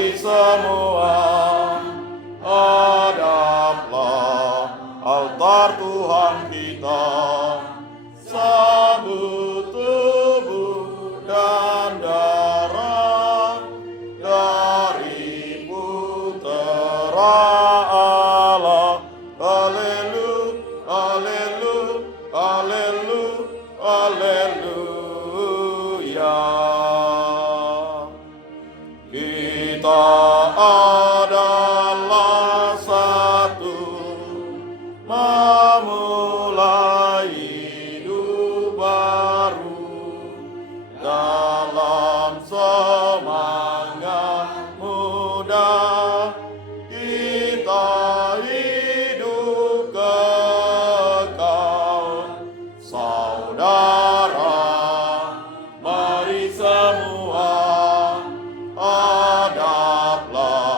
mari semua hadaplah altar Tuhan kita, sambut tubuh dan darah dari Putera Allah. Haleluya, haleluya, haleluya, haleluya. Kita adalah satu, memulai hidup baru dalam semangat muda. Kita hidup kekal, saudara. Mari semua hadaplah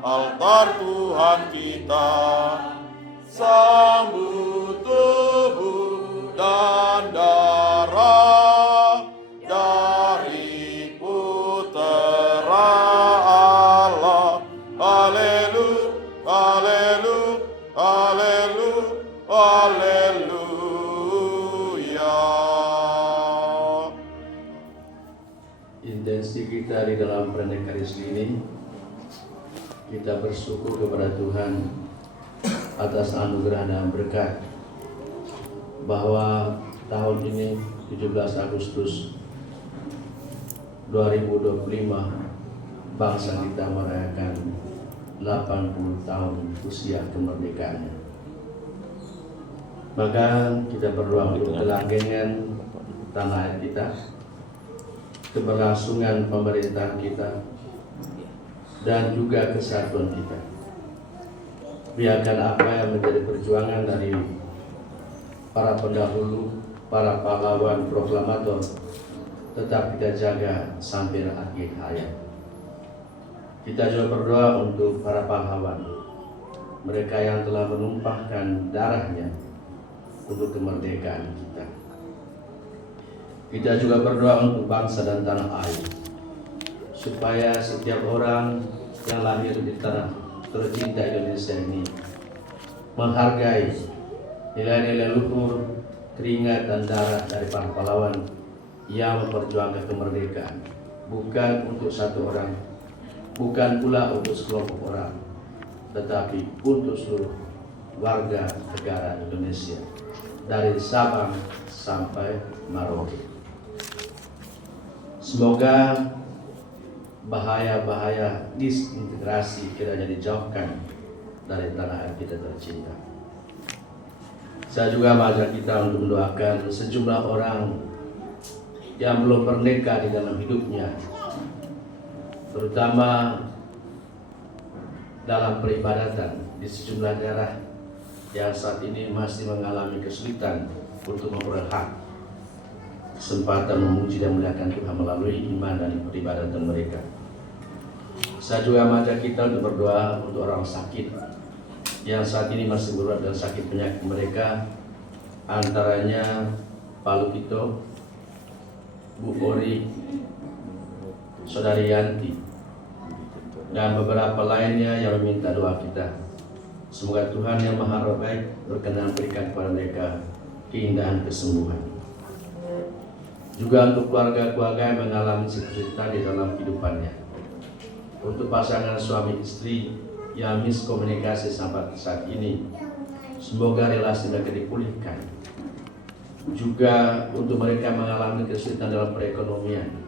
altar Tuhan kita, sambut tubuh dan darah dari Putera Allah. Haleluya, haleluya, haleluya, haleluya. Intensi kita di dalam Pernikaris ini, kita bersyukur kepada Tuhan atas anugerah dan berkat bahwa tahun ini 17 Agustus 2025 bangsa kita merayakan 80 tahun usia kemerdekaannya. Maka kita berdoa untuk kelanggengan tanah air kita, keberlangsungan pemerintahan kita, dan juga kesatuan kita. Biarkan apa yang menjadi perjuangan dari para pendahulu, para pahlawan proklamator tetap kita jaga sampai akhir hayat. Kita juga berdoa untuk para pahlawan, mereka yang telah menumpahkan darahnya untuk kemerdekaan kita. Kita juga berdoa untuk bangsa dan tanah air, supaya setiap orang yang lahir di tanah tercinta Indonesia ini menghargai nilai-nilai luhur, keringat dan darah dari para pahlawan yang memperjuangkan kemerdekaan, bukan untuk satu orang, bukan pula untuk sekelompok orang, tetapi untuk seluruh warga negara Indonesia dari Sabang sampai Merauke. Semoga bahaya-bahaya disintegrasi kiranya dijauhkan dari tanah air kita tercinta. Saya juga mengajak kita untuk mendoakan sejumlah orang yang belum merdeka di dalam hidupnya, terutama dalam peribadatan di sejumlah daerah yang saat ini masih mengalami kesulitan untuk memperoleh hak, kesempatan memuji dan memuliakan Tuhan melalui iman dan peribadatan mereka. Saya juga mengajak kita untuk berdoa untuk orang sakit yang saat ini masih berat dan sakit penyakit mereka, antaranya Pak Lukito, Bu Ori, Saudari Yanti, dan beberapa lainnya yang meminta doa kita. Semoga Tuhan yang Maha Baik berkenan berikan kepada mereka keindahan kesembuhan. Juga untuk keluarga-keluarga yang mengalami kesulitan di dalam kehidupannya. Untuk pasangan suami istri yang miskomunikasi sampai saat ini, semoga relasi mereka dipulihkan. Juga untuk mereka mengalami kesulitan dalam perekonomian,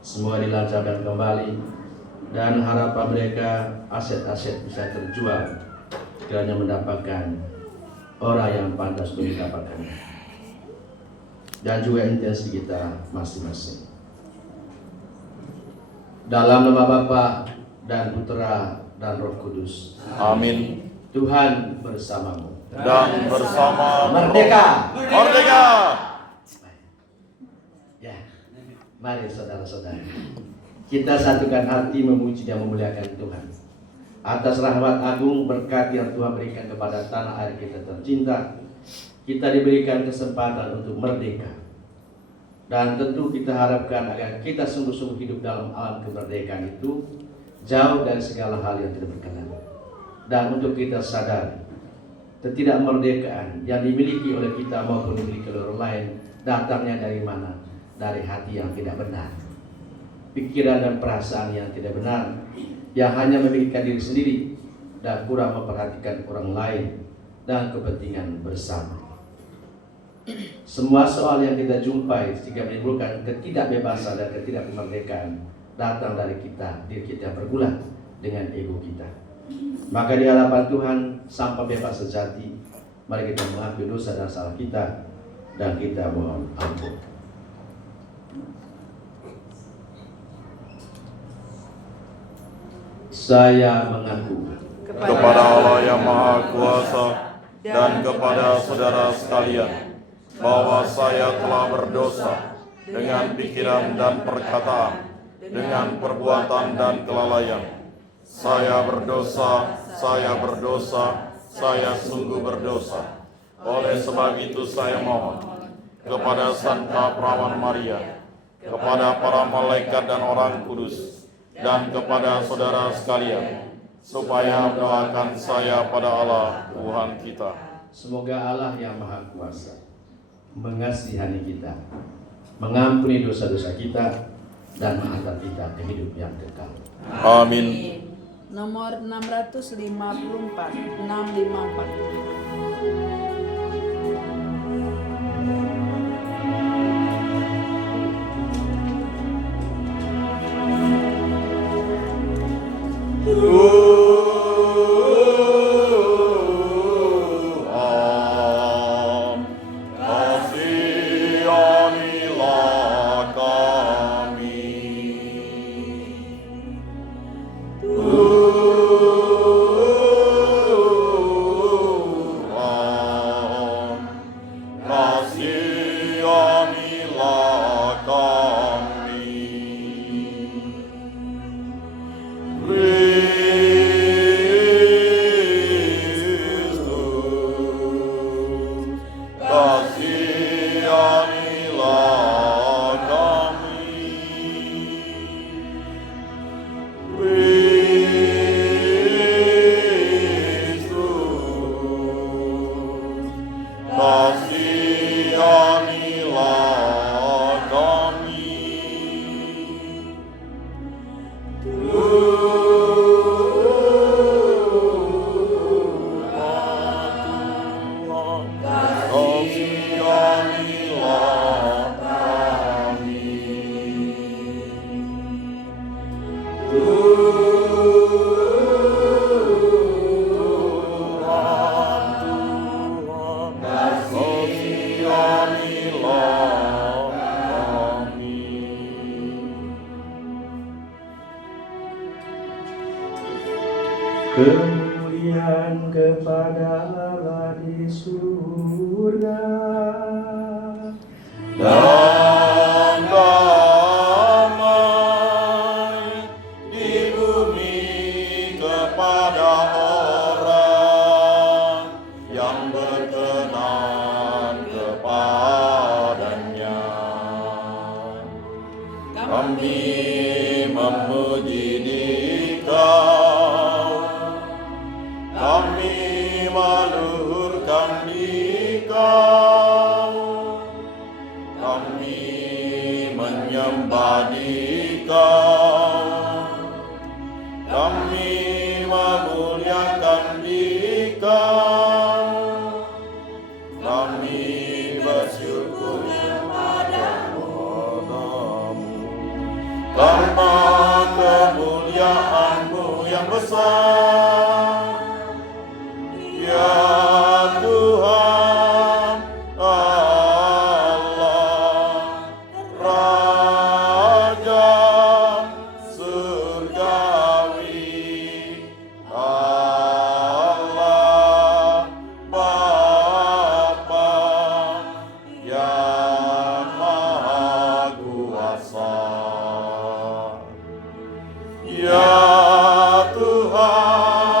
semua dilancarkan kembali, dan harapan mereka aset-aset bisa terjual kiranya mendapatkan orang yang pantas untuk mendapatkannya. Dan juga intensi kita masing-masing. Dalam nama Bapa dan Putra dan Roh Kudus. Amin. Tuhan bersamamu. Dan bersama Merdeka. Merdeka. Ya, mari saudara-saudara, kita satukan hati memuji dan memuliakan Tuhan atas rahmat agung berkat yang Tuhan berikan kepada tanah air kita tercinta. Kita diberikan kesempatan untuk merdeka. Dan tentu kita harapkan agar kita sungguh-sungguh hidup dalam alam kemerdekaan itu jauh dari segala hal yang tidak berkenan. Dan untuk kita sadar, ketidakmerdekaan yang dimiliki oleh kita maupun dimiliki oleh orang lain datangnya dari mana? Dari hati yang tidak benar, pikiran dan perasaan yang tidak benar, yang hanya memikirkan diri sendiri dan kurang memperhatikan orang lain dan kepentingan bersama. Semua soal yang kita jumpai jika menimbulkan ketidakbebasan dan ketidakkemerdekaan datang dari diri kita yang bergulat dengan ego kita. Maka di hadapan Tuhan sampai bebas sejati, mari kita mengakui dosa dan salah kita dan kita mohon ampun. Saya mengaku kepada Allah yang Maha Kuasa dan kepada saudara sekalian bahwa saya telah berdosa dengan pikiran dan perkataan, dengan perbuatan dan kelalaian. Saya berdosa, saya sungguh berdosa. Oleh sebab itu saya mohon kepada Santa Perawan Maria, kepada para malaikat dan orang kudus, dan kepada saudara sekalian, supaya mendoakan saya pada Allah Tuhan kita. Semoga Allah yang Maha Kuasa mengasihani kita, mengampuni dosa-dosa kita, dan mengangkat kita ke hidup yang kekal. Amin. Nomor 654, 654. Tuhan, kasihanilah kami. Tuhan, kasihanilah kami. Kasihanilah kami. Kristus, kasihanilah kami. Kasihanilah Kemuliaan kepada Allah di surga dan damai di bumi kepada orang yang berkenan kepadanya. Kami memuji Dikau, kami meluhurkan Dikau, kami menyembah Dikau, kami memuliakan Dikau, kami bersyukur kepadamu karena kemuliaan-Mu yang besar, ya Tuhan Allah, Raja surgawi, Allah Bapa yang Maha Kuasa, ya Tuhan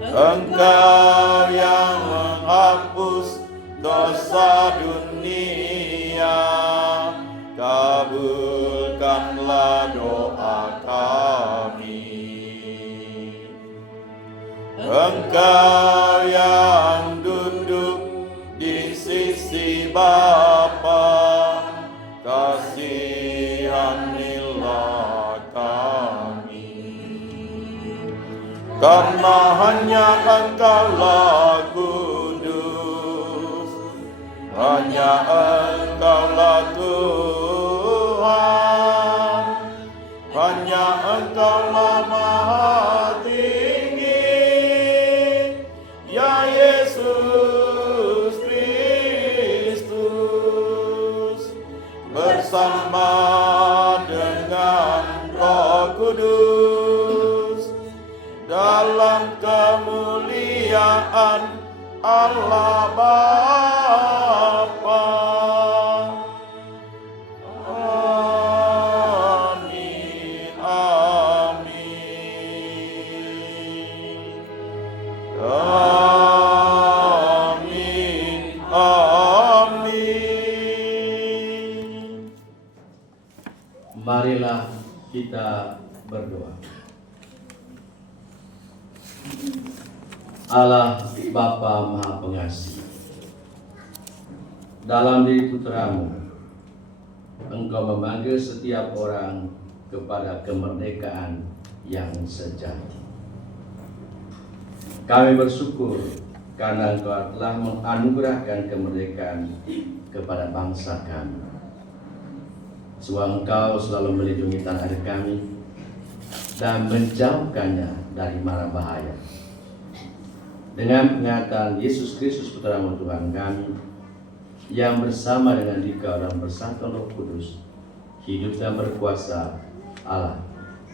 Engkau yang menghapus dosa dunia, kabulkanlah doa kami. Engkau yang duduk di sisi Bapa, kasihanilah kami. Karena hanya Engkaulah kudus, hanya Engkaulah Tuhan, hanya Engkaulah Maha Tinggi, ya Yesus Kristus, bersama dengan Roh Kudus, dalam kemuliaan Allah Bapa. Amin, amin. Amin, amin. Marilah kita berdoa. Allah Bapa Maha Pengasih, dalam diri Putramu, Engkau memanggil setiap orang kepada kemerdekaan yang sejati. Kami bersyukur karena Engkau telah menganugerahkan kemerdekaan kepada bangsa kami. Sebab Engkau selalu melindungi tanah air kami dan menjauhkannya dari mara bahaya. Dengan pernyataan Yesus Kristus Putra-Mu Tuhan kami, yang bersama dengan Dikau dan bersatu Roh Kudus, hidup dan berkuasa Allah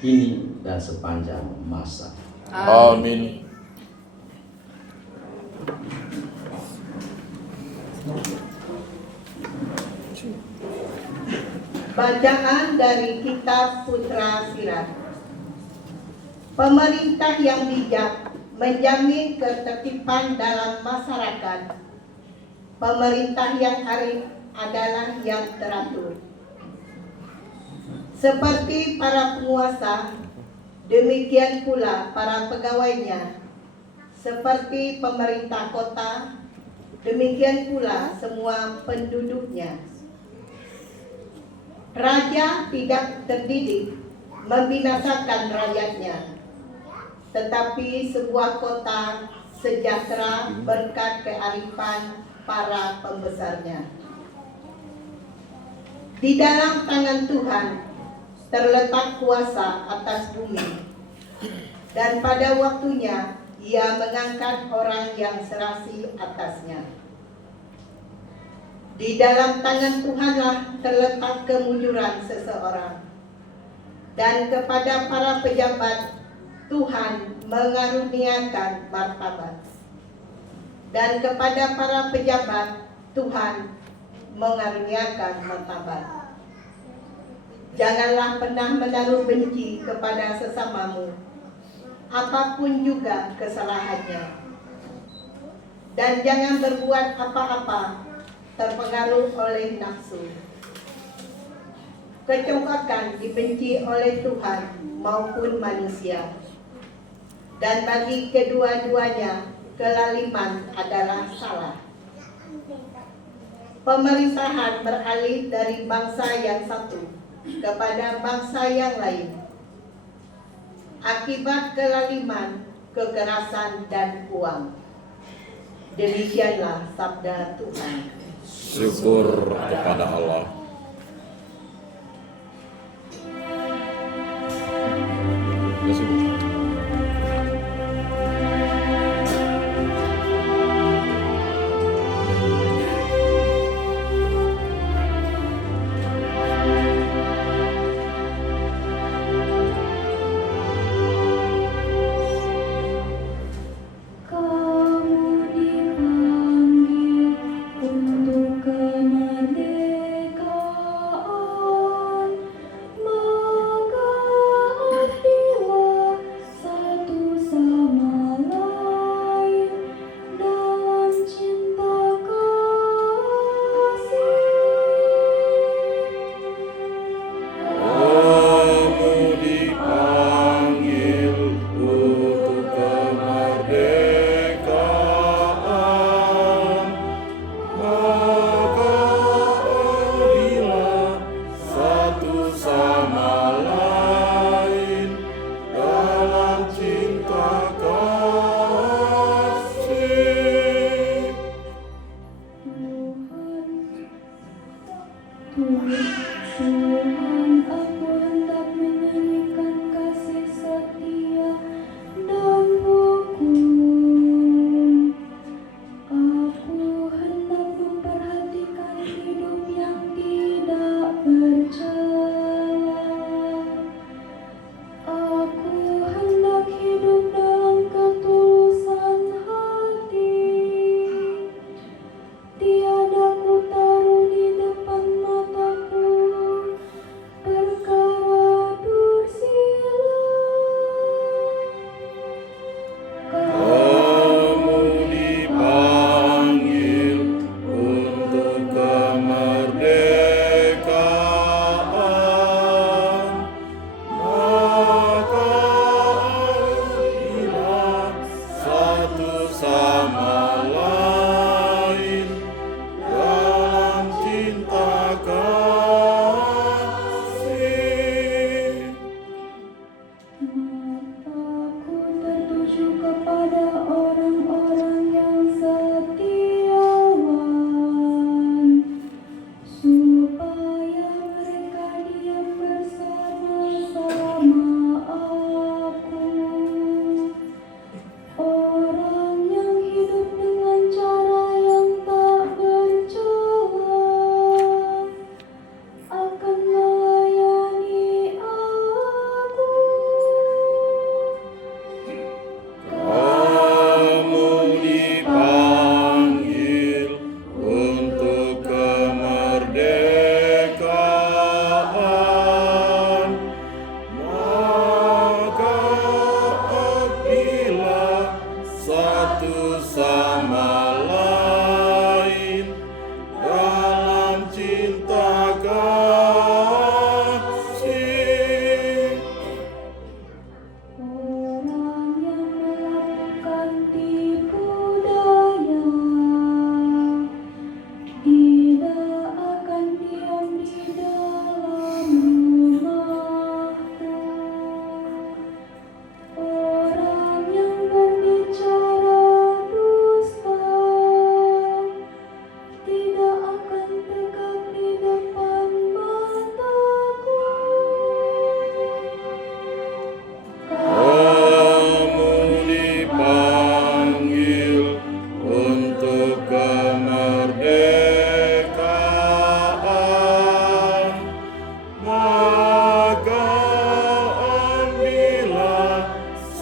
kini dan sepanjang masa. Amin. Bacaan dari Kitab Putra Sirat. Pemerintah yang bijak menjamin ketertiban dalam masyarakat. Pemerintah yang arif adalah yang teratur. Seperti para penguasa, demikian pula para pegawainya. Seperti pemerintah kota, demikian pula semua penduduknya. Raja tidak terdidik membinasakan rakyatnya, tetapi sebuah kota sejahtera berkat kearifan para pembesarnya. Di dalam tangan Tuhan terletak kuasa atas bumi, dan pada waktunya Ia mengangkat orang yang serasi atasnya. Di dalam tangan Tuhanlah terletak kemujuran seseorang, dan kepada para pejabat Tuhan mengaruniakan martabat, dan kepada para pejabat Tuhan mengaruniakan martabat. Janganlah pernah menaruh benci kepada sesamamu, apapun juga kesalahannya, dan jangan berbuat apa-apa terpengaruh oleh nafsu. Kecongkakan dibenci oleh Tuhan maupun manusia, dan bagi kedua-duanya kelaliman adalah salah. Pemerintahan beralih dari bangsa yang satu kepada bangsa yang lain, akibat kelaliman, kekerasan, dan uang. Demikianlah sabda Tuhan. Syukur kepada Allah.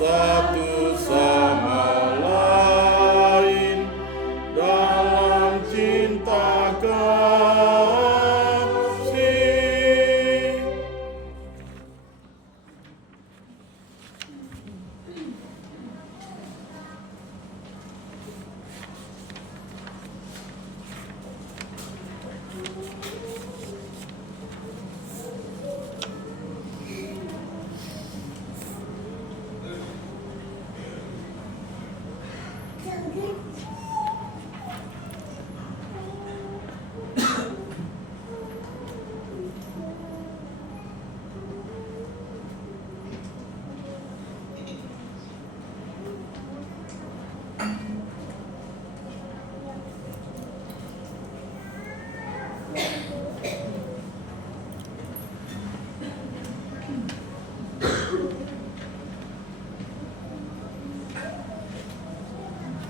satu sama lain dalam cinta kasih.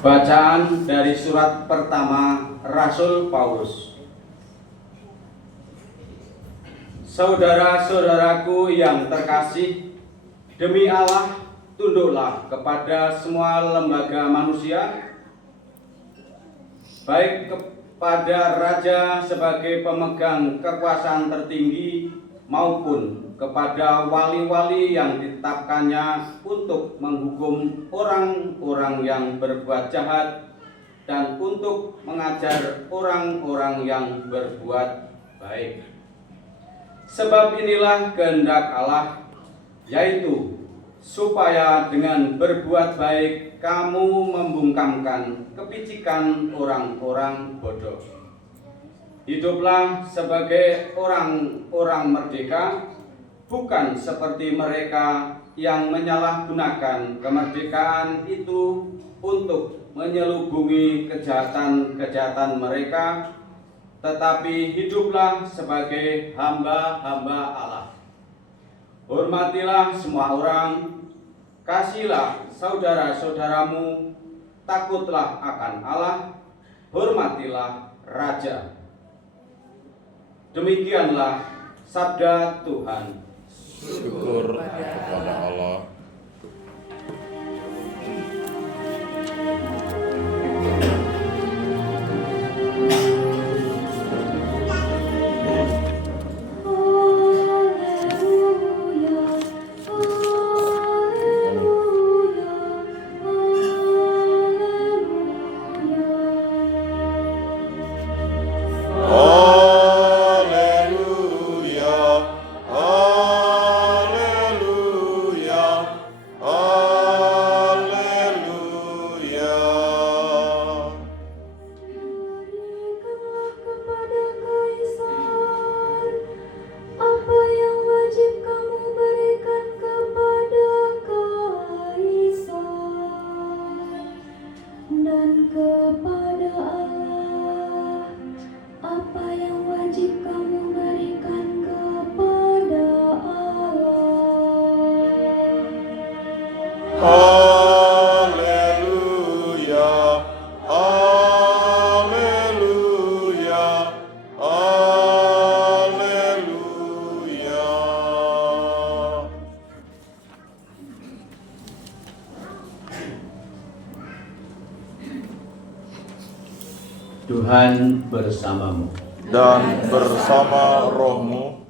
Bacaan dari surat pertama Rasul Paulus. Saudara-saudaraku yang terkasih, demi Allah, tunduklah kepada semua lembaga manusia, baik kepada raja sebagai pemegang kekuasaan tertinggi maupun kepada wali-wali yang ditetapkannya untuk menghukum orang-orang yang berbuat jahat dan untuk mengajar orang-orang yang berbuat baik. Sebab inilah kehendak Allah, yaitu supaya dengan berbuat baik kamu membungkamkan kepicikan orang-orang bodoh. Hiduplah sebagai orang-orang merdeka, bukan seperti mereka yang menyalahgunakan kemerdekaan itu untuk menyelubungi kejahatan-kejahatan mereka, tetapi hiduplah sebagai hamba-hamba Allah. Hormatilah semua orang, kasihilah saudara-saudaramu, takutlah akan Allah, hormatilah raja. Demikianlah sabda Tuhan. Syukur kepada Allah. Haleluya, haleluya, haleluya. Tuhan bersamamu. Dan bersama rohmu.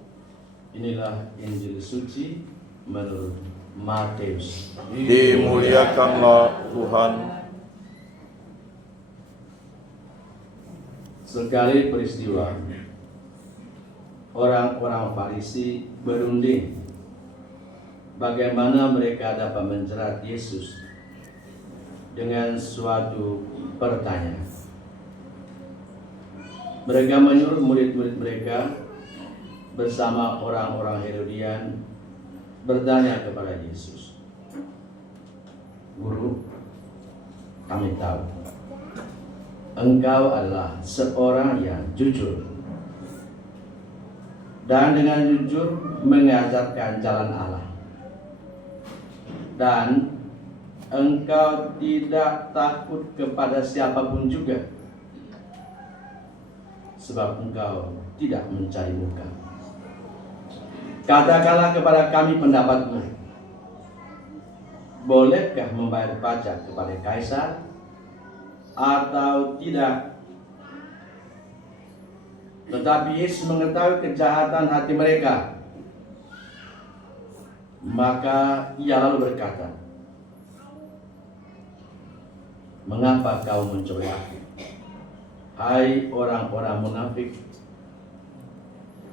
Inilah Injil suci menurut Matius. Dimuliakanlah Tuhan. Sekali peristiwa, orang-orang Farisi berunding bagaimana mereka dapat menjerat Yesus dengan suatu pertanyaan. Mereka menyuruh murid-murid mereka bersama orang-orang Herodian bertanya kepada Yesus, "Guru, kami tahu Engkau adalah seorang yang jujur dan dengan jujur mengajarkan jalan Allah, dan Engkau tidak takut kepada siapapun juga, sebab Engkau tidak mencari muka. Katakanlah kepada kami pendapatmu, bolehkah membayar pajak kepada kaisar atau tidak? Tetapi Yesus mengetahui kejahatan hati mereka. Maka ia lalu berkata, "Mengapa kau mencobai aku? Hai orang-orang munafik,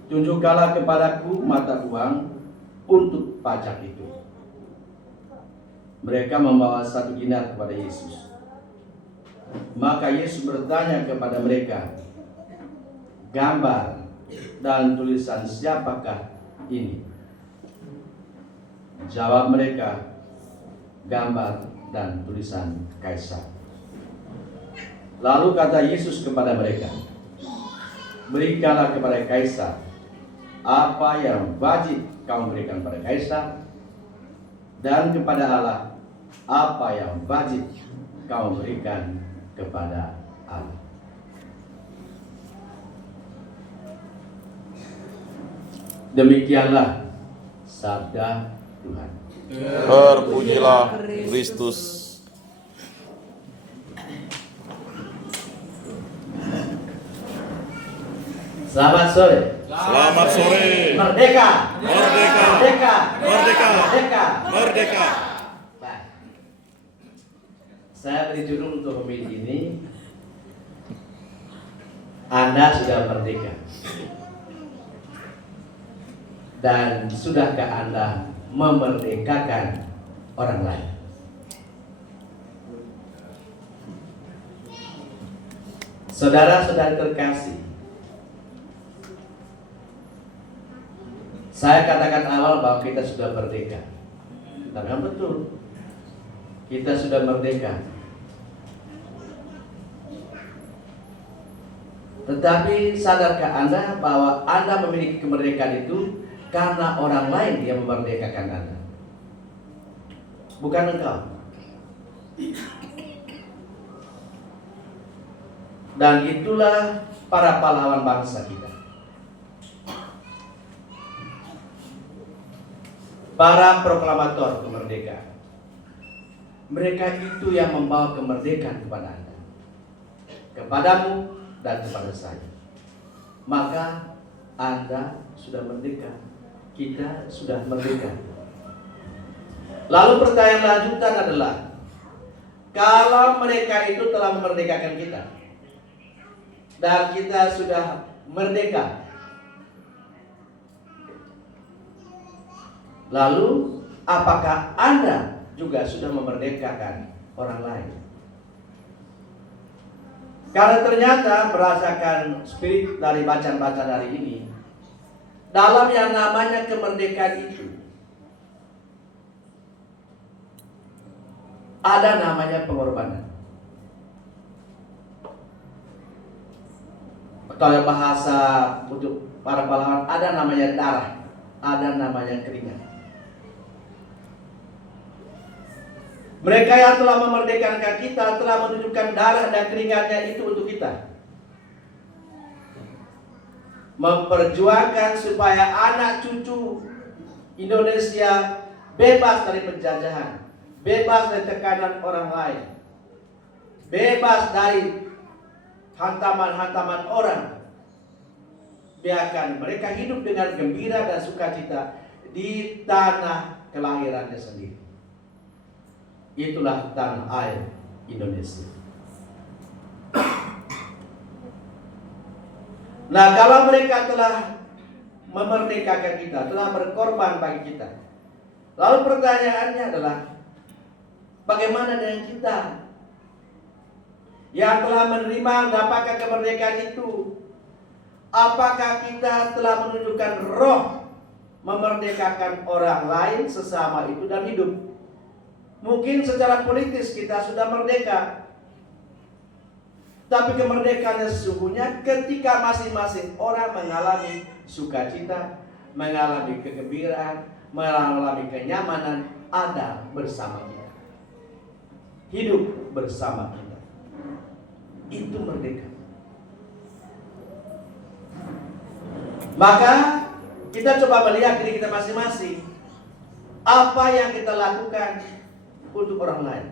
tunjukkanlah kepadaku mata uang untuk pajak itu." Mereka membawa 1 dinar kepada Yesus. Maka Yesus bertanya kepada mereka, "Gambar dan tulisan siapakah ini?" Jawab mereka, "Gambar dan tulisan kaisar." Lalu kata Yesus kepada mereka, "Berikanlah kepada kaisar apa yang wajib kamu berikan pada kaisar, dan kepada Allah apa yang wajib kamu berikan kepada Allah." Demikianlah sabda Tuhan. Terpujilah Kristus. Selamat sore. Selamat sore. Merdeka. Merdeka. Merdeka. Merdeka. Merdeka. Merdeka. Baik. Saya beri judul untuk pemilih ini, Anda sudah merdeka. Dan sudahkah Anda memerdekakan orang lain? Saudara-saudara terkasih, saya katakan awal bahwa kita sudah merdeka. Karena betul, kita sudah merdeka. Tetapi sadarkah Anda bahwa Anda memiliki kemerdekaan itu karena orang lain yang memerdekakan Anda, bukan engkau. Dan itulah para pahlawan bangsa kita, para proklamator kemerdekaan. Mereka itu yang membawa kemerdekaan kepada Anda, kepadamu dan kepada saya. Maka Anda sudah merdeka, kita sudah merdeka. Lalu pertanyaan lanjutan adalah, kalau mereka itu telah memerdekakan kita dan kita sudah merdeka, lalu apakah Anda juga sudah memerdekakan orang lain? Karena ternyata berdasarkan spirit dari bacaan-bacaan hari ini, dalam yang namanya kemerdekaan itu ada namanya pengorbanan. Kalau bahasa untuk para pahlawan, ada namanya darah, ada namanya keringat. Mereka yang telah memerdekakan kita telah menunjukkan darah dan keringatnya itu untuk kita, memperjuangkan supaya anak cucu Indonesia bebas dari penjajahan, bebas dari tekanan orang lain, bebas dari hantaman-hantaman orang. Biarkan mereka hidup dengan gembira dan sukacita di tanah kelahirannya sendiri. Itulah tanah air Indonesia. Nah, kalau mereka telah memerdekakan kita, telah berkorban bagi kita, lalu pertanyaannya adalah, bagaimana dengan kita yang telah menerima mendapatkan kemerdekaan itu? Apakah kita telah menunjukkan roh memerdekakan orang lain sesama itu dan hidup? Mungkin secara politis kita sudah merdeka, tapi kemerdekaannya sesungguhnya ketika masing-masing orang mengalami sukacita, mengalami kegembiraan, mengalami kenyamanan, ada bersama kita, hidup bersama kita. Itu merdeka. Maka kita coba melihat diri kita masing-masing. Apa yang kita lakukan untuk orang lain.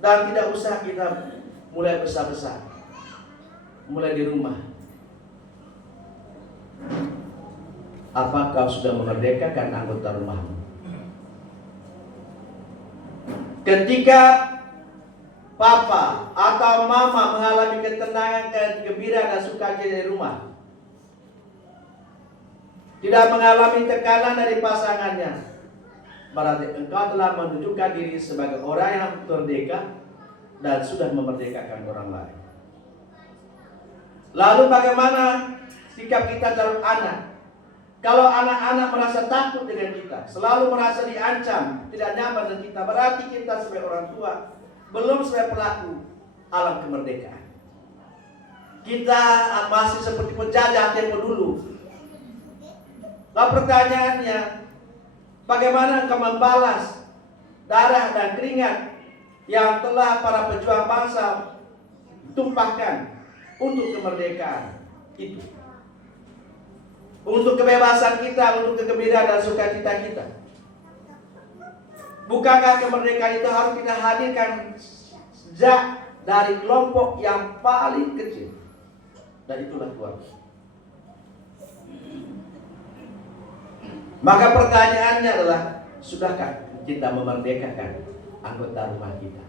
Dan tidak usah kita mulai besar-besar, mulai di rumah. Apa kau sudah memerdekakan anggota rumahmu? Ketika papa atau mama mengalami ketenangan, kegembiraan dan sukacita di rumah, tidak mengalami tekanan dari pasangannya, berarti engkau telah menunjukkan diri sebagai orang yang merdeka dan sudah memerdekakan orang lain. Lalu bagaimana sikap kita terhadap anak? Kalau anak-anak merasa takut dengan kita, selalu merasa diancam, tidak nyaman dengan kita, berarti kita sebagai orang tua belum sebagai pelaku alam kemerdekaan. Kita masih seperti penjajah tempo dulu. Lalu pertanyaannya, bagaimana engkau membalas darah dan keringat yang telah para pejuang bangsa tumpahkan untuk kemerdekaan itu? Untuk kebebasan kita, untuk kegembiraan dan sukacita kita. Bukankah kemerdekaan itu harus kita hadirkan sejak dari kelompok yang paling kecil? Dan itulah keluarga. Maka pertanyaannya adalah, sudahkah kita memerdekakan anggota rumah kita?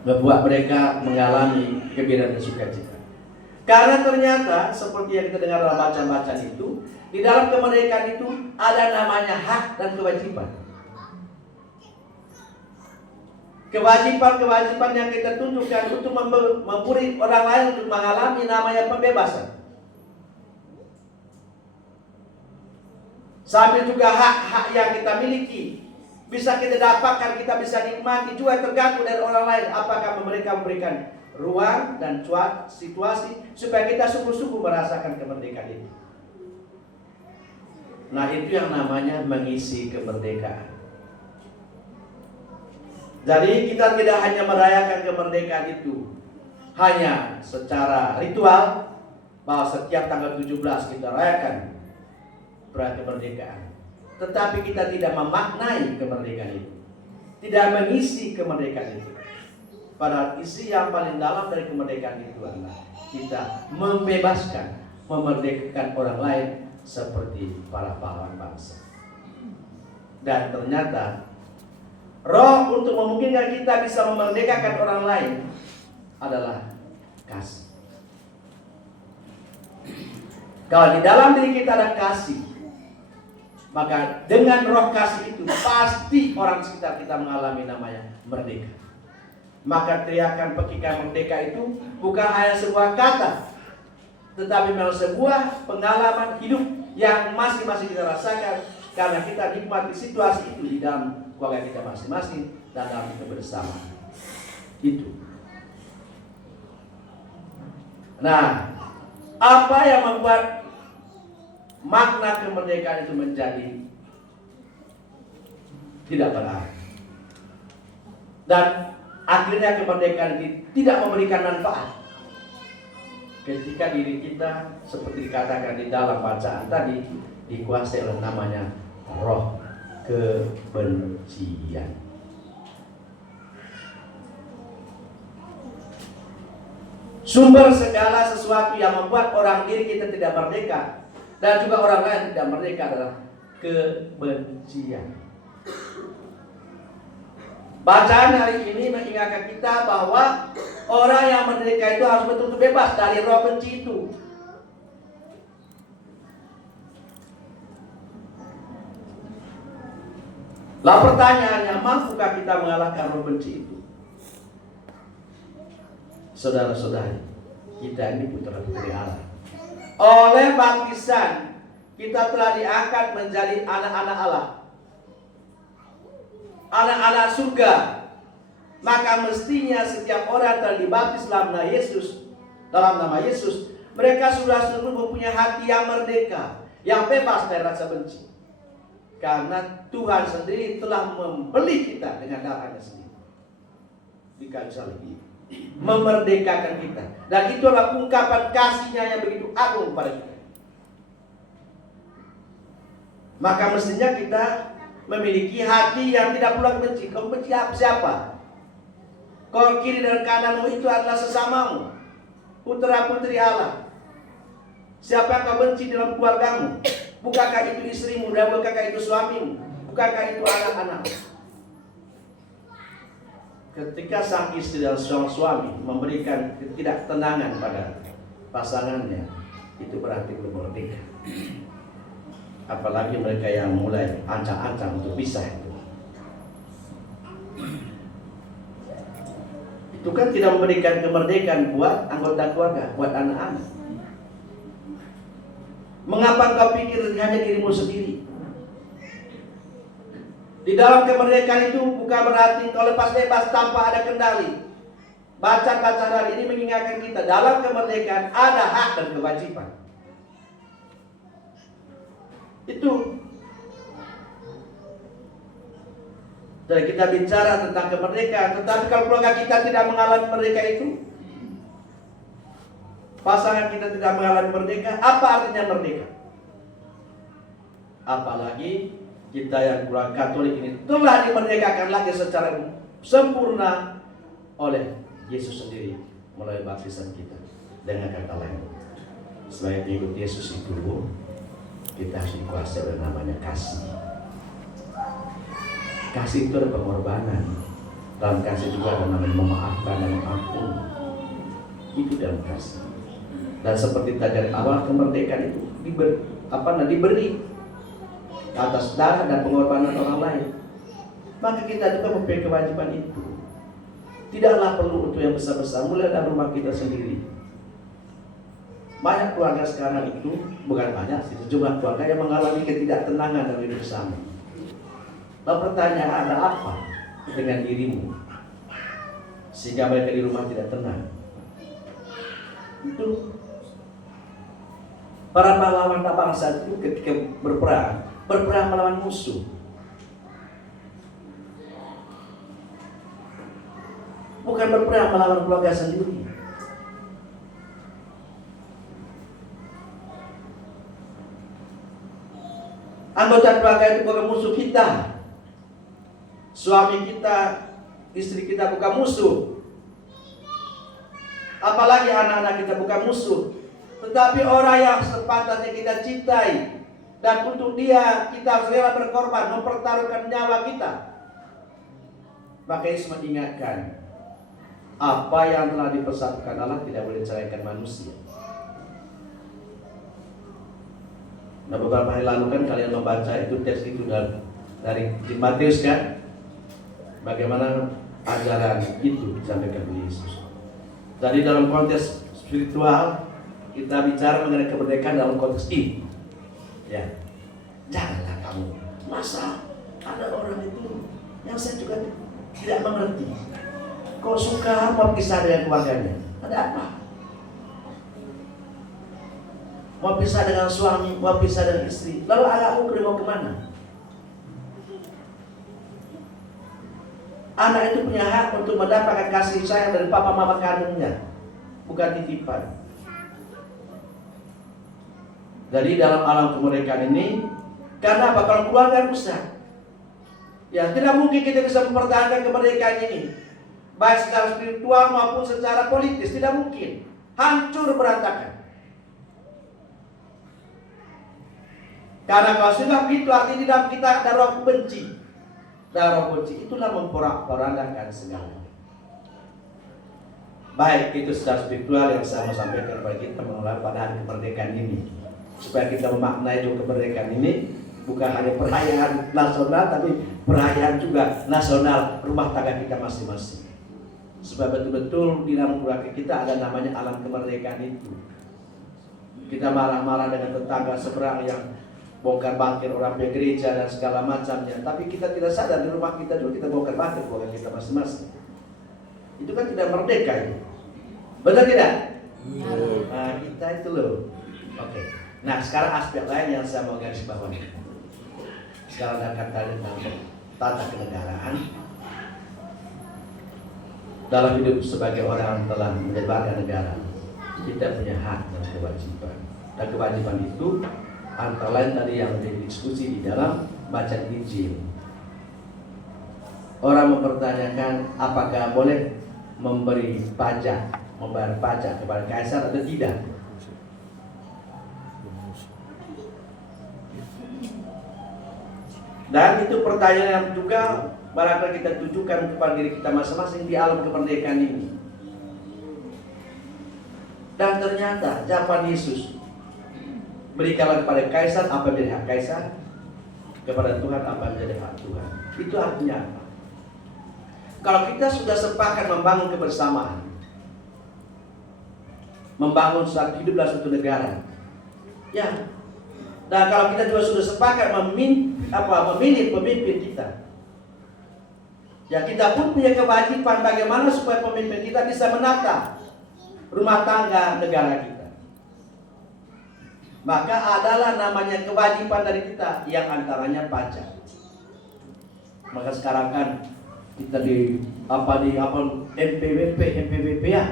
Membuat mereka mengalami kegembiraan dan sukacita. Karena ternyata seperti yang kita dengar dalam bacaan-bacaan itu, di dalam kemerdekaan itu ada namanya hak dan kewajiban. Kewajiban-kewajiban yang kita tunjukkan untuk memberi orang lain untuk mengalami namanya pembebasan. Sambil juga hak-hak yang kita miliki bisa kita dapatkan, kita bisa nikmati juga tergantung dari orang lain. Apakah mereka memberikan ruang dan situasi supaya kita sungguh-sungguh merasakan kemerdekaan itu. Nah, itu yang namanya mengisi kemerdekaan. Jadi kita tidak hanya merayakan kemerdekaan itu hanya secara ritual, bahwa setiap tanggal 17 kita rayakan perayaan kemerdekaan. Tetapi kita tidak memaknai kemerdekaan itu, tidak mengisi kemerdekaan itu. Padahal isi yang paling dalam dari kemerdekaan itu adalah kita membebaskan, memerdekakan orang lain seperti para pahlawan bangsa. Dan ternyata roh untuk memungkinkan kita bisa memerdekakan orang lain adalah kasih. Kalau di dalam diri kita ada kasih, maka dengan roh kasih itu pasti orang sekitar kita mengalami namanya merdeka. Maka teriakan pekikan merdeka itu bukan hanya sebuah kata, tetapi memang sebuah pengalaman hidup yang masing-masing kita rasakan karena kita nikmati situasi itu di dalam keluarga kita masing-masing dan dalam kebersamaan itu. Nah, apa yang membuat makna kemerdekaan itu menjadi tidak berarti, dan akhirnya kemerdekaan itu tidak memberikan manfaat ketika diri kita seperti dikatakan di dalam bacaan tadi dikuasai oleh namanya roh kebencian. Sumber segala sesuatu yang membuat orang diri kita tidak merdeka dan juga orang lain tidak merdeka adalah kebencian. Bacaan hari ini mengingatkan kita bahwa orang yang merdeka itu harus betul-betul bebas dari roh benci itu. Lah pertanyaannya, mampukah kita mengalahkan roh benci itu? Saudara-saudari, kita ini putra-putri Allah. Oleh baptisan kita telah diangkat menjadi anak-anak Allah, anak-anak surga. Maka mestinya setiap orang telah dibaptis dalam nama Yesus, mereka sudah sungguh mempunyai hati yang merdeka, yang bebas dari rasa benci. Karena Tuhan sendiri telah membeli kita dengan darahnya sendiri di kayu salib, memerdekakan kita. Dan itu adalah ungkapan kasihnya yang begitu agung pada kita. Maka mestinya kita memiliki hati yang tidak pula benci. Kau benci siapa? Kau kiri dan kananmu itu adalah sesamamu, putra putri Allah. Siapa yang kau benci dalam keluargamu? Bukankah itu istrimu dan bukankah itu suamimu? Bukankah itu anak-anak? Ketika sang istri dan sang suami memberikan ketidaktenangan pada pasangannya, itu berarti belum merdeka. Apalagi mereka yang mulai ancang-ancang untuk pisah itu kan tidak memberikan kemerdekaan buat anggota keluarga, buat anak-anak. Mengapa kau pikir hanya dirimu sendiri? Di dalam kemerdekaan itu bukan berarti kau lepas bebas tanpa ada kendali. Baca-baca hari ini mengingatkan kita, dalam kemerdekaan ada hak dan kewajiban. Itu. Dan kita bicara tentang kemerdekaan, tetapi kalau keluarga kita tidak mengalami merdeka itu, pasangan kita tidak mengalami merdeka, apa artinya merdeka? Apalagi kita yang keluarga Katolik ini telah dimerdekakan lagi secara sempurna oleh Yesus sendiri melalui baptisan kita. Dengan kata lain, sebagai pengikut Yesus itu kita harus dikuasai oleh namanya kasih. Kasih itu ada pengorbanan. Dalam kasih juga ada namanya memaafkan dan mengampuni. Itu dalam kasih. Dan seperti tadi dari awal, kemerdekaan itu diberi atas darah dan pengorbanan orang lain. Maka kita juga mempunyai kewajiban itu. Tidaklah perlu untuk yang besar-besar, mulai dari rumah kita sendiri. Banyak keluarga sekarang itu, bukan banyak sih, sejumlah keluarga yang mengalami ketidaktenangan dalam hidup bersama. Lalu pertanyaan, ada apa dengan dirimu sehingga mereka di rumah tidak tenang? Itu para pahlawan bangsa itu ketika berperang melawan musuh. Bukan berperang melawan keluarga sendiri. Anggota keluarga itu bukan musuh kita. Suami kita, istri kita bukan musuh. Apalagi anak-anak kita bukan musuh. Tetapi orang yang sepantasnya kita cintai. Dan untuk dia kita harus rela berkorban, mempertaruhkan nyawa kita. Maka Yesus mengingatkan, apa yang telah dipersatukan Allah tidak boleh ceraikan manusia. Nah, beberapa hari lalu kan kalian membaca itu teks itu dari Matius kan, bagaimana ajaran itu disampaikan oleh Yesus. Jadi dalam konteks spiritual kita bicara mengenai kemerdekaan dalam konteks ini. Ya, janganlah kamu. Masa ada orang itu yang saya juga tidak mengerti. Kau suka mau pisah dengan keluarganya? Ada apa? Mau pisah dengan suami, mau pisah dengan istri. Lalu anakmu mau kemana? Anak itu punya hak untuk mendapatkan kasih sayang dari papa mama kandungnya, bukan titipan. Jadi dalam alam kemerdekaan ini, karena apa? Kalau keluarga rusak, ya tidak mungkin kita bisa mempertahankan kemerdekaan ini, baik secara spiritual maupun secara politis, tidak mungkin. Hancur berantakan. Karena kalau sudah begitu, artinya di dalam kita ada roh benci. Dan roh benci itulah memporak-porandakan segala. Baik itu secara spiritual yang saya mau sampaikan kepada kita mengenai pada hari kemerdekaan ini, supaya kita memaknai juga kemerdekaan ini bukan hanya perayaan nasional, tapi perayaan juga nasional rumah tangga kita masing-masing. Supaya betul-betul di dalam keluarga kita ada namanya alam kemerdekaan itu. Kita marah-marah dengan tetangga seberang yang bongkar bangkir orang ke gereja dan segala macamnya, tapi kita tidak sadar di rumah kita juga kita bongkar bangkir keluarga kita masing-masing. Itu kan tidak merdeka itu. Betul tidak? Nah, kita itu loh. Oke. Nah, sekarang aspek lain yang saya mau garis bawahi. Sekarang akan tentang tata kenegaraan. Dalam hidup sebagai orang yang telah menyebarkan negara, kita punya hak dan kewajiban. Dan kewajiban itu antara lain tadi yang didiskusi di dalam bacaan Injil. Orang mempertanyakan apakah boleh memberi pajak, membayar pajak kepada kaisar atau tidak. Dan itu pertanyaan yang juga barangkali kita tujukan kepada diri kita masing-masing di alam kemerdekaan ini. Dan ternyata jawaban Yesus, berikanlah kepada kaisar apa menjadi hak kaisar, kepada Tuhan apa menjadi hak Tuhan. Itu artinya apa? Kalau kita sudah sepakat membangun kebersamaan, membangun suatu hidup dalam suatu negara, ya. Dan kalau kita juga sudah sepakat memilih pemimpin kita, ya kita pun punya kewajiban bagaimana supaya pemimpin kita bisa menata rumah tangga negara kita. Maka adalah namanya kewajiban dari kita yang antaranya pajak. Maka sekarang kan kita di NPWP ya.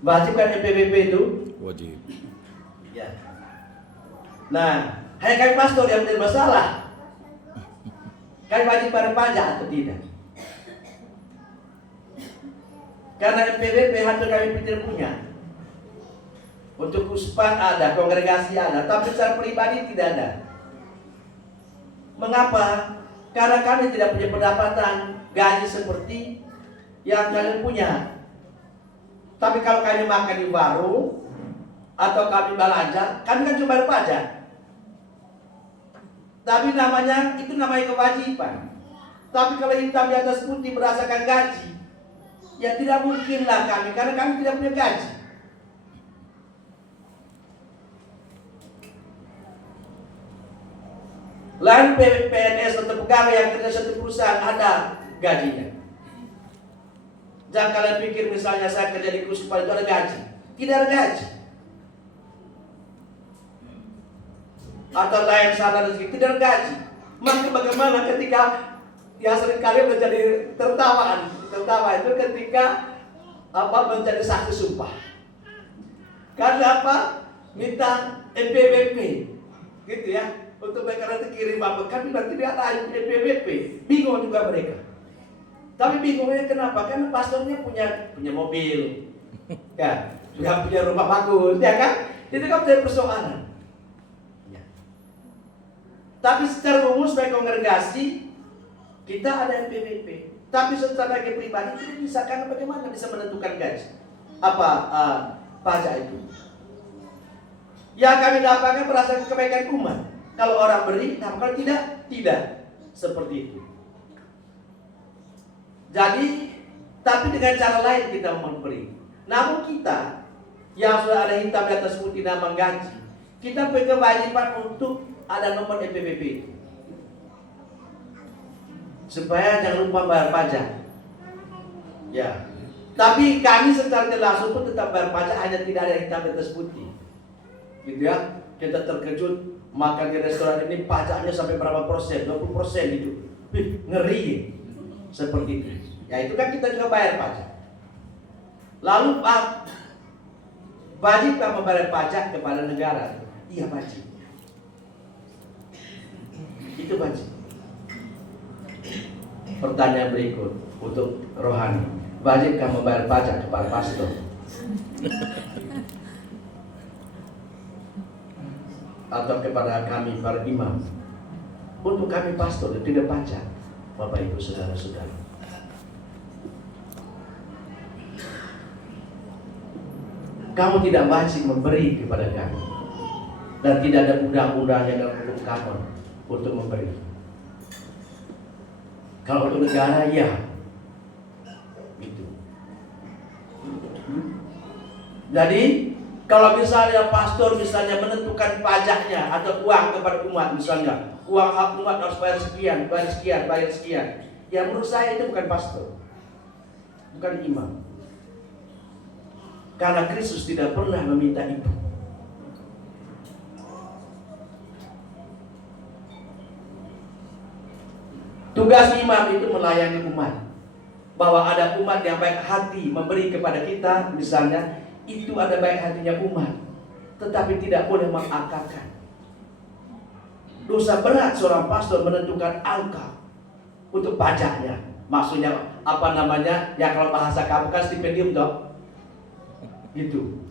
Wajib kan NPWP itu? Wajib. Ya. Nah, hanya kami pastor yang menjadi masalah. Kami wajib bayar pajak atau tidak? Karena NPWP hampir kami tidak punya. Untuk uspan ada, kongregasi ada, tapi secara pribadi tidak ada. Mengapa? Karena kami tidak punya pendapatan gaji seperti yang kalian punya. Tapi kalau kami makan di warung atau kami belanja, kami kan cuma bayar pajak. Tapi itu namanya kewajiban. Tapi kalau hitam di atas putih berdasarkan gaji, ya tidak mungkinlah kami, karena kami tidak punya gaji. Lain PNS atau pegawai yang kerja satu perusahaan ada gajinya. Jangan kalian pikir misalnya saya kerja di Kuspa itu ada gaji. Tidak ada gaji. Atau lain sana dan tidak ada gaji. Maka bagaimana ketika yang seringkali menjadi tertawa itu ketika menjadi saksi sumpah. Karena apa? Minta NPWP, gitu ya. Untuk mereka nanti kirim apa? Kan nanti dia lain NPWP. Bingung juga mereka. Tapi bingungnya kenapa? Karena pastornya punya mobil, ya, juga punya rumah bagus, ya kan? Itu kan menjadi persoalan. Ya. Tapi secara umum sebagai kongregasi kita ada NPWP. Tapi secara pribadi tidak bisa, karena bagaimana bisa menentukan gaji? Pajak itu? Ya kami dapatkan berdasarkan kebaikan umat. Kalau orang beri, nah kalau tidak seperti itu. Jadi, tapi dengan cara lain kita memberi. Namun kita yang sudah ada hitam di atas putih nama gaji, kita punya kewajiban untuk ada nomor NPWP itu, supaya jangan lupa bayar pajak. Ya. Tapi kami secara tidak langsung pun tetap bayar pajak, hanya tidak ada hitam di atas putih. Gitu ya. Kita terkejut makan di restoran ini pajaknya sampai berapa persen, 20% gitu. Ngeri. Seperti itu. Ya itu kan kita juga bayar pajak. Lalu wajib kan membayar pajak kepada negara? Iya wajib. Itu wajib. Pertanyaan berikut untuk rohani. Wajibkah membayar pajak kepada pastor? Atau kepada kami para imam? Untuk kami pastor tidak pajak, Bapak Ibu saudara-saudara. Kamu tidak wajib memberi kepada kami, dan tidak ada undang-undang yang dalam hukum kamu untuk memberi. Kalau untuk negara ya, gitu. Jadi kalau misalnya pastor menentukan pajaknya atau uang kepada umat, misalnya uang hak umat harus bayar sekian, bayar sekian. Ya menurut saya itu bukan pastor, bukan imam. Karena Kristus tidak pernah meminta itu. Tugas imam itu melayani umat. Bahwa ada umat yang baik hati memberi kepada kita, misalnya itu ada baik hatinya umat. tetapi tidak boleh mengangkatkan. Dosa berat seorang pastor menentukan angka untuk pajaknya. Maksudnya apa namanya? Ya kalau bahasa kamu kan stipendium toh. Gitu.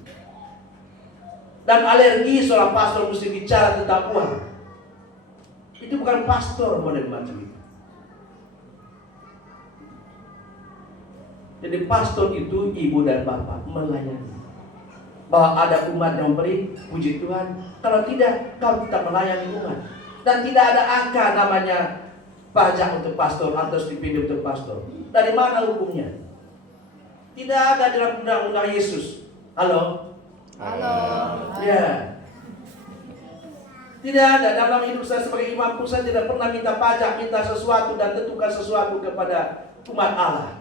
Dan alergi seorang pastor mesti bicara tentang uang. Itu bukan pastor model macam itu. Jadi pastor itu ibu dan bapak melayani. Bahwa ada umat yang memberi, puji Tuhan. Kalau tidak, kau tetap melayani umat. Dan tidak ada angka namanya pajak untuk pastor atau stipendium untuk pastor. Dari mana hukumnya? Tidak ada dalam undang-undang Yesus. Halo? Halo. Ya. Tidak ada dalam hidup saya sebagai imam pun saya tidak pernah minta pajak, minta sesuatu dan tentukan sesuatu kepada umat Allah.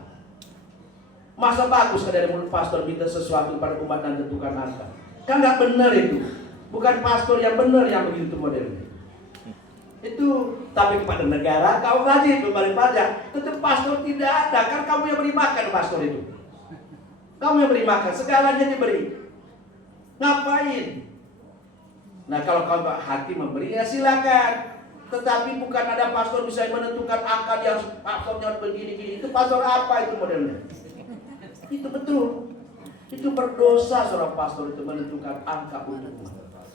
Masa bagus dari mulut pastor minta sesuatu kepada umat dan tentukan angka? Kan nggak benar itu. Bukan pastor yang benar yang begitu modelnya. Itu tapi kepada negara kau wajib membayar pajak. Tetap pastor tidak ada, kan kamu yang beri makan pastor itu. Kamu yang beri makan, segalanya diberi. Ngapain? Nah kalau kau hati memberi ya silakan. Tetapi bukan ada pastor bisa menentukan angka yang pastornya begini-gini. Itu pastor apa itu modelnya? Itu betul. Itu berdosa seorang pastor itu menentukan angka untuk umat.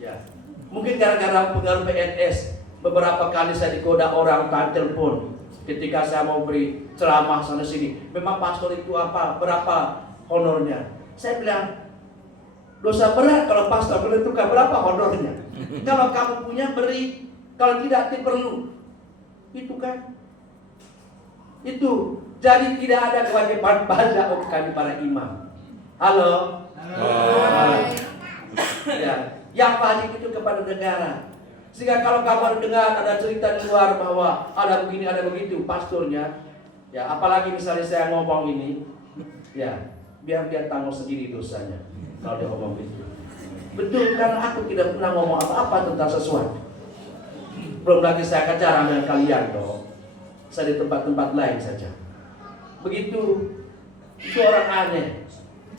Ya. Mungkin gara-gara pengaruh PNS beberapa kali saya digoda orang telepon ketika saya mau beri ceramah sana sini. Memang pastor itu apa? Berapa honornya? Saya bilang dosa berat kalau pastor menentukan berapa honornya. Kalau kamu punya beri, kalau tidak perlu. Itu kan. Itu. Jadi tidak ada kewajiban pajak untuk kami para imam. Halo? Hai. Ya, yang wajib itu kepada negara. Sehingga kalau kamu dengar ada cerita di luar bahwa ada begini, ada begitu, pastornya, ya apalagi misalnya saya ngomong ini, ya biar dia tanggung sendiri dosanya kalau dia ngomong begitu. Betul, karena aku tidak pernah ngomong apa-apa tentang sesuatu. Belum lagi saya bicara dengan kalian dong. Saya di tempat-tempat lain saja. Begitu, itu orang aneh.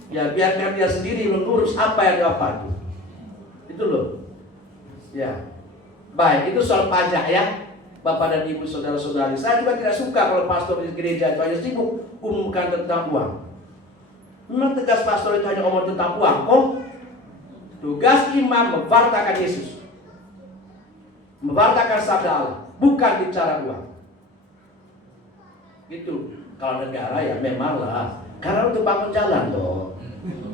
Ya biarkan dia sendiri mengurus apa yang dia patuh. Itu loh. Ya. Baik, itu soal pajak ya. Bapak dan Ibu saudara-saudari. Saya juga tidak suka kalau pastor di gereja itu hanya sibuk umumkan tentang uang. Memang tegas pastor itu hanya ngomong tentang uang. Oh, tugas imam memwartakan Yesus. Memwartakan sabda Allah, bukan bicara uang. Gitu. Kalau negara ya memanglah, karena untuk bangun jalan toh.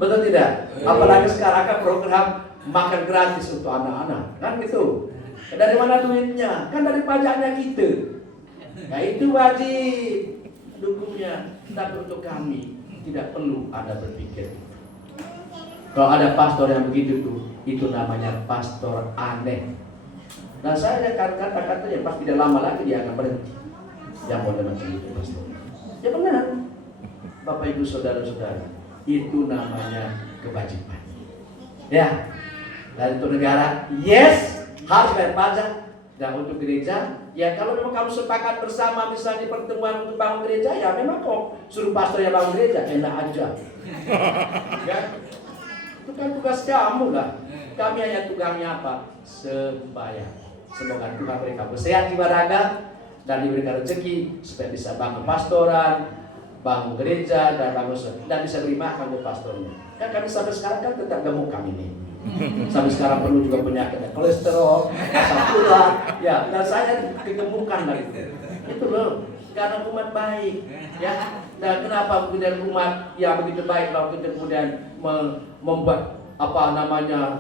Betul tidak? Apalagi sekarang kan program makan gratis untuk anak-anak, kan gitu. Dari mana duitnya? Kan dari pajaknya kita. Nah itu wajib dukungnya. Tapi untuk kami tidak perlu ada berpikir. Kalau ada pastor yang begitu tuh, itu namanya pastor aneh. Nah saya akan kata-katanya pas tidak lama lagi dia akan berhenti. Yang boleh macam itu pastor. Ya benar. Bapak Ibu saudara-saudara, itu namanya kewajiban. Ya. Dan untuk negara, yes, harus bayar pajak. Dan untuk gereja, ya kalau memang kamu sepakat bersama misalnya pertemuan untuk bangun gereja, ya memang kok suruh pastor yang bangun gereja, enak aja. Ya. Itu kan tugas kamu lah. Kami hanya tugasnya apa? Sembahyang. Semoga Tuhan beri kamu sehat jiwa raga dan diberikan rezeki supaya bisa bangun pastoran, bangun gereja dan bangun dan bisa beri makan untuk pastornya. Kan kami sampai sekarang kan tetap gemuk kami ini. Sampai sekarang perlu juga penyakit kolesterol, asam urat, ya. Dan saya kegemukan lagi. Itu loh, karena umat baik, ya. Dan kenapa kemudian umat yang begitu baik lalu kita kemudian membuat apa namanya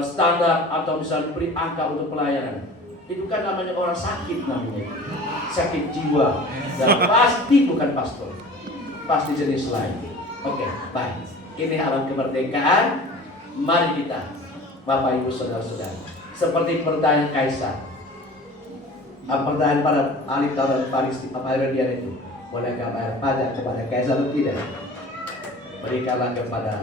standar atau misalnya beri angka untuk pelayanan. Itu kan namanya orang sakit namanya, sakit jiwa dan pasti bukan pastor, pasti jenis lain. Oke, baik. Ini alam kemerdekaan. Mari kita, Bapak Ibu saudara-saudara, seperti pertanyaan Kaisar. Pertanyaan pada ahli Taurat Farisi, apa Herodian itu, bolehkah bayar pajak kepada Kaisar atau tidak? Berikanlah kepada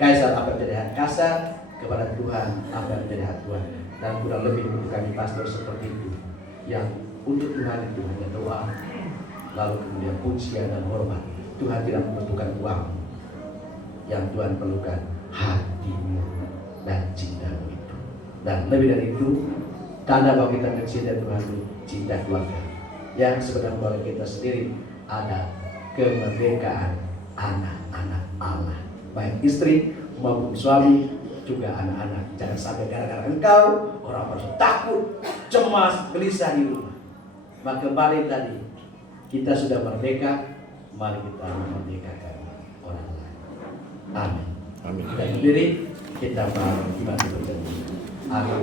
Kaisar apa yang menjadi hak Kaisar, kepada Tuhan apa yang menjadi hak Tuhan. Dan kurang lebih untuk kami pastor seperti itu, yang untuk Tuhan itu hanya doa, lalu kemudian pujian dan hormat. Tuhan tidak membutuhkan uang. Yang Tuhan perlukan hatimu dan cintamu itu. Dan lebih dari itu, tanda bahwa kita mencintai Tuhan itu cinta keluarga. Yang sebenarnya bagi kita sendiri ada kemerdekaan anak-anak Allah, baik istri maupun suami, juga anak-anak. Jangan sampai gara-gara engkau orang harus takut, cemas, gelisah di rumah. Maka kembali tadi, kita sudah merdeka, mari kita memerdekakan orang lain. Amin. Amin. Dan berdiri, kita iman berjanji.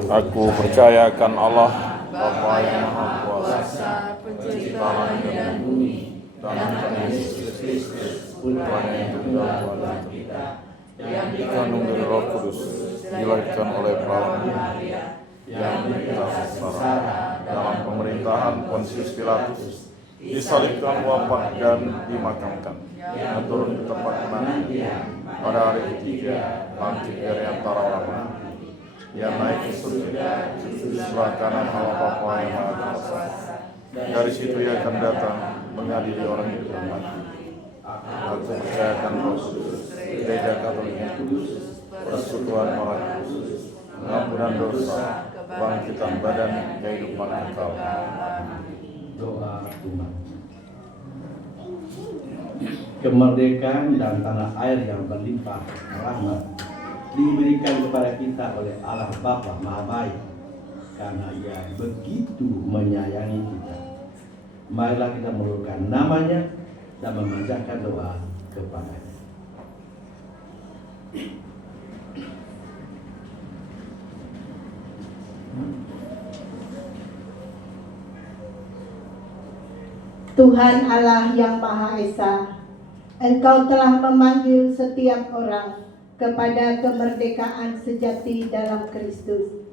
Aku percayakan Allah, Bapa yang Maha Kuasa, Pencipta langit dan bumi, dan Yesus Kristus, Putra yang tunggal Tuhan kita, yang dikandung dari Roh Kudus, dilahirkan oleh perawan Maria, yang menderita sengsara dalam pemerintahan Pontius Pilatus, disalibkan, wafat dan dimakamkan, yang turun ke tempat penantian pada hari ketiga, bangkit dari antara orang mati, yang naik ke surga, di sebelah kanan Allah Bapa yang Maha Kuasa. Dari situ ia akan datang mengadili orang hidup dan mati. Aku percayakan Roh Kudus, Gereja Katolik yang kudus, persekutuan orang kudus, pengampunan dosa, bangkitan badan, kehidupan kekal. Doa umat. Kemerdekaan dan tanah air yang berlimpah rahmat diberikan kepada kita oleh Allah Bapa Maha Baik, karena Ia begitu menyayangi kita. Marilah kita mengulurkan namanya dan memanjatkan doa kepadanya. Tuhan Allah yang Maha Esa, Engkau telah memanggil setiap orang kepada kemerdekaan sejati dalam Kristus.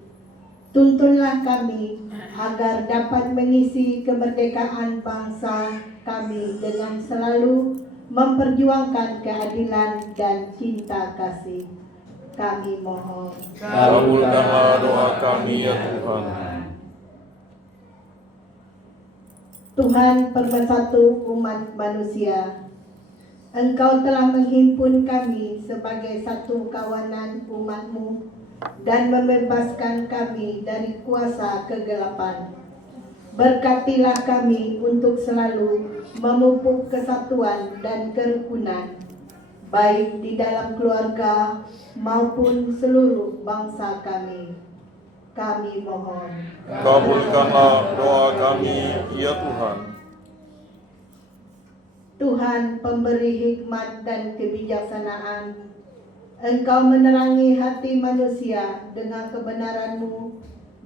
Tuntunlah kami agar dapat mengisi kemerdekaan bangsa kami dengan selalu memperjuangkan keadilan dan cinta kasih. Kami mohon. Kabulkanlah doa kami ya Tuhan. Tuhan pemersatu umat manusia, Engkau telah menghimpun kami sebagai satu kawanan umat-Mu dan membebaskan kami dari kuasa kegelapan. Berkatilah kami untuk selalu memupuk kesatuan dan kerukunan, baik di dalam keluarga maupun seluruh bangsa kami. Kami mohon. Kabulkanlah doa kami ya Tuhan. Tuhan pemberi hikmat dan kebijaksanaan, Engkau menerangi hati manusia dengan kebenaran-Mu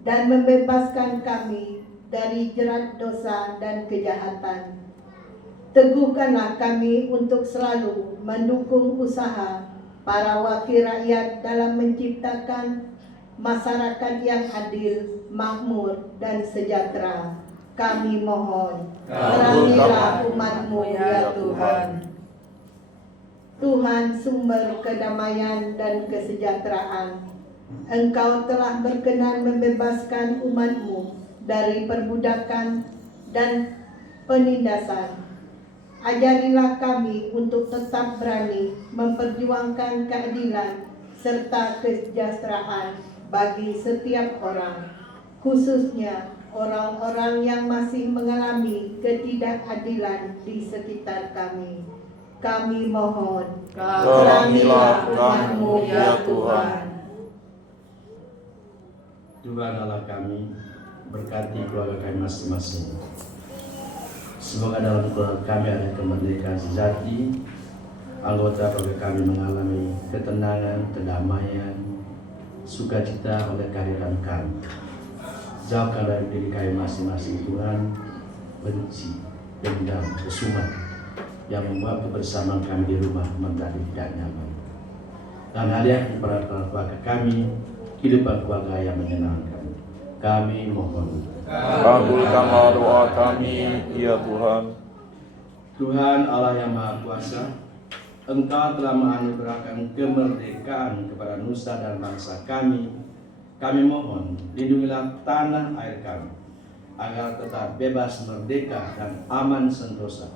dan membebaskan kami dari jerat dosa dan kejahatan. Teguhkanlah kami untuk selalu mendukung usaha para wakil rakyat dalam menciptakan masyarakat yang adil, makmur, dan sejahtera. Kami mohon, terangilah umat-Mu ya Tuhan. Tuhan sumber kedamaian dan kesejahteraan, Engkau telah berkenan membebaskan umat-Mu dari perbudakan dan penindasan. Ajarilah kami untuk tetap berani memperjuangkan keadilan serta kesejahteraan bagi setiap orang, khususnya orang-orang yang masih mengalami ketidakadilan di sekitar kami. Kami mohon, terangilah umat-Mu ya Tuhan. Tuhan Allah kami, berkati keluarga kami masing-masing. Semoga dalam keluarga kami ada kemerdekaan sejati, anggota keluarga kami mengalami ketenangan, kedamaian, sukacita oleh kehadiran kami. Jauhkan dari diri kami masing-masing Tuhan benci, dendam, kesumat yang membuat kebersamaan kami di rumah menjadi tidak nyaman. Dan hadiah kepada keluarga kami kehidupan keluarga yang menyenangkan. Kami mohon. Kabulkanlah doa kami ya Tuhan. Tuhan Allah yang Maha Kuasa, Engkau telah menganugerahkan kemerdekaan kepada nusa dan bangsa kami. Kami mohon, lindungilah tanah air kami, agar tetap bebas, merdeka, dan aman sentosa,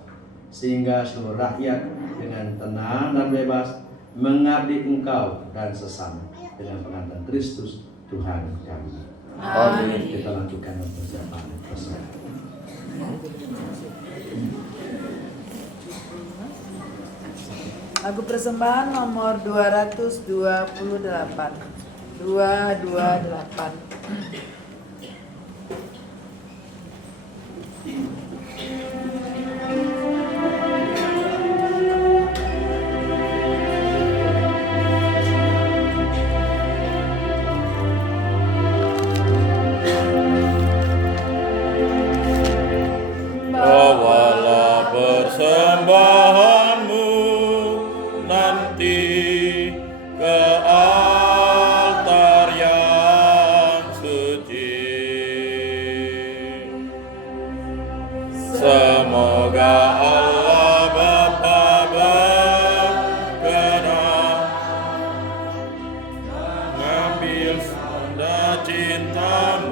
sehingga seluruh rakyat dengan tenang dan bebas mengabdi Engkau dan sesama dengan pengabdian Kristus Tuhan kami. Amin. Kita lanjutkan persiapan bersama. Lagu persembahan nomor 228. 228. Bawalah persembahanmu nanti ke altar yang suci. Semoga Allah Bapa berkenan mengambil tanda cintamu.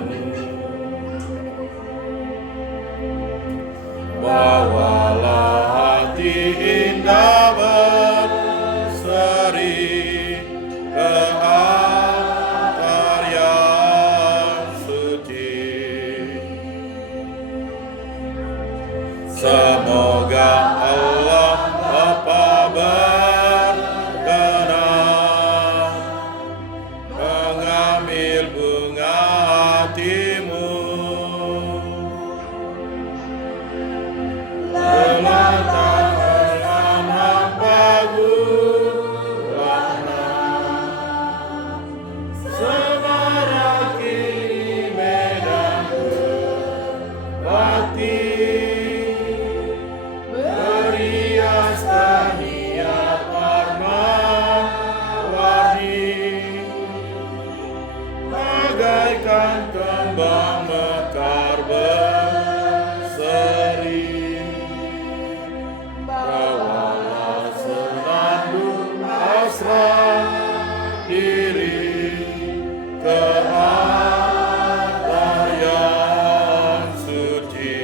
Bawalah hati indah berseri ke altar yang suci. Semoga Allah Bapa berkenan mengambil bunga hatimu. Letakkan hampa-Mu warna semarak kini medan berbakti, berias tahiyat warna-warni, bagaikan kembang mekar berseri. Bawalah senandung pasrah diri ke altar yang suci.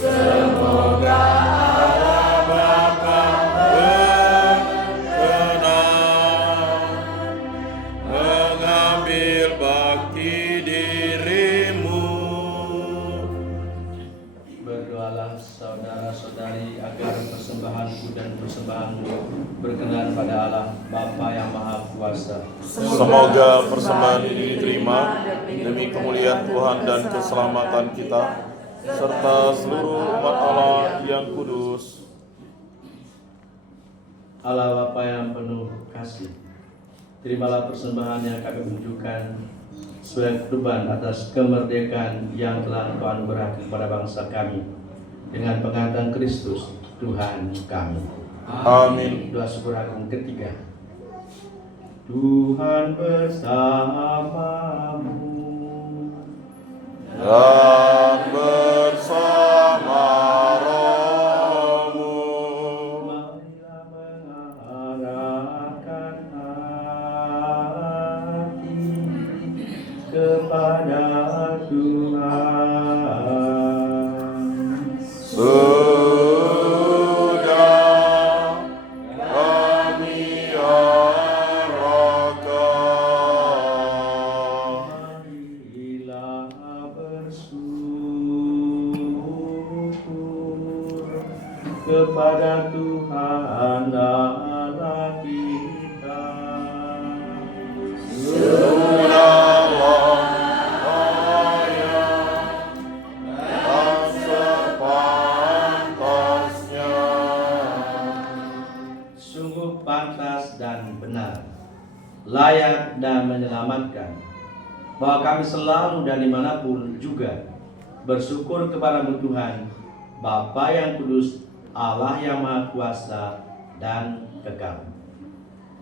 Semoga Allah Bapa berkenan mengambil bakti dirimu. Berdoalah saudara-saudari agar persembahanku dan persembahanmu berkenan pada Allah Bapa yang Maha Kuasa. Semoga persembahan ini diterima demi kemuliaan Tuhan dan keselamatan kita, serta seluruh umat Allah yang kudus. Allah Bapa yang penuh kasih, terimalah persembahan yang kami tunjukkan sebagai kurban atas kemerdekaan yang telah Engkau anugerahkan kepada bangsa kami dengan pengabdian Kristus Tuhan kami. Amin. Doa syukur agung ketiga. Tuhan bersamamu. Dan bersama rohmu. Marilah mengarahkan hati kepada Tuhan. Sudah kami arahkan. Marilah bersyukur kepada Tuhan Allah kita. Sudahlah layak dan sepantasnya. Sungguh pantas dan benar, layak dan menyelamatkan, bahwa kami selalu dan dimanapun juga bersyukur kepada-Mu Tuhan, Bapa yang kudus, Allah yang Maha Kuasa dan kekal.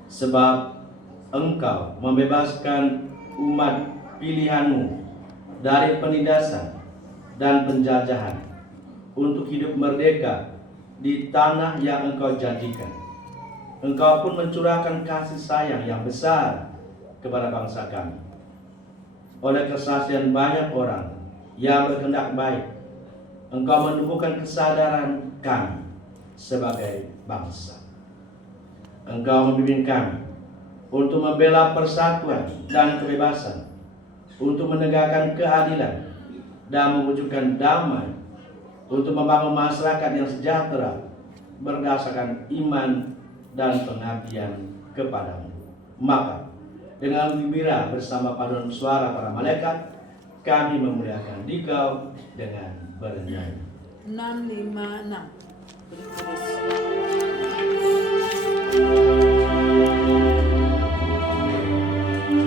Sebab Engkau membebaskan umat pilihan-Mu dari penindasan dan penjajahan untuk hidup merdeka di tanah yang Engkau janjikan. Engkau pun mencurahkan kasih sayang yang besar kepada bangsa kami. Oleh kesaksian banyak orang yang berkehendak baik, Engkau menumbuhkan kesadaran kami sebagai bangsa. Engkau membimbing kami untuk membela persatuan dan kebebasan, untuk menegakkan keadilan dan mewujudkan damai, untuk membangun masyarakat yang sejahtera berdasarkan iman dan pengabdian kepadamu. Maka dengan gembira bersama paduan suara para malaikat, kami memuliakan Dikau dengan bernyanyi. 656.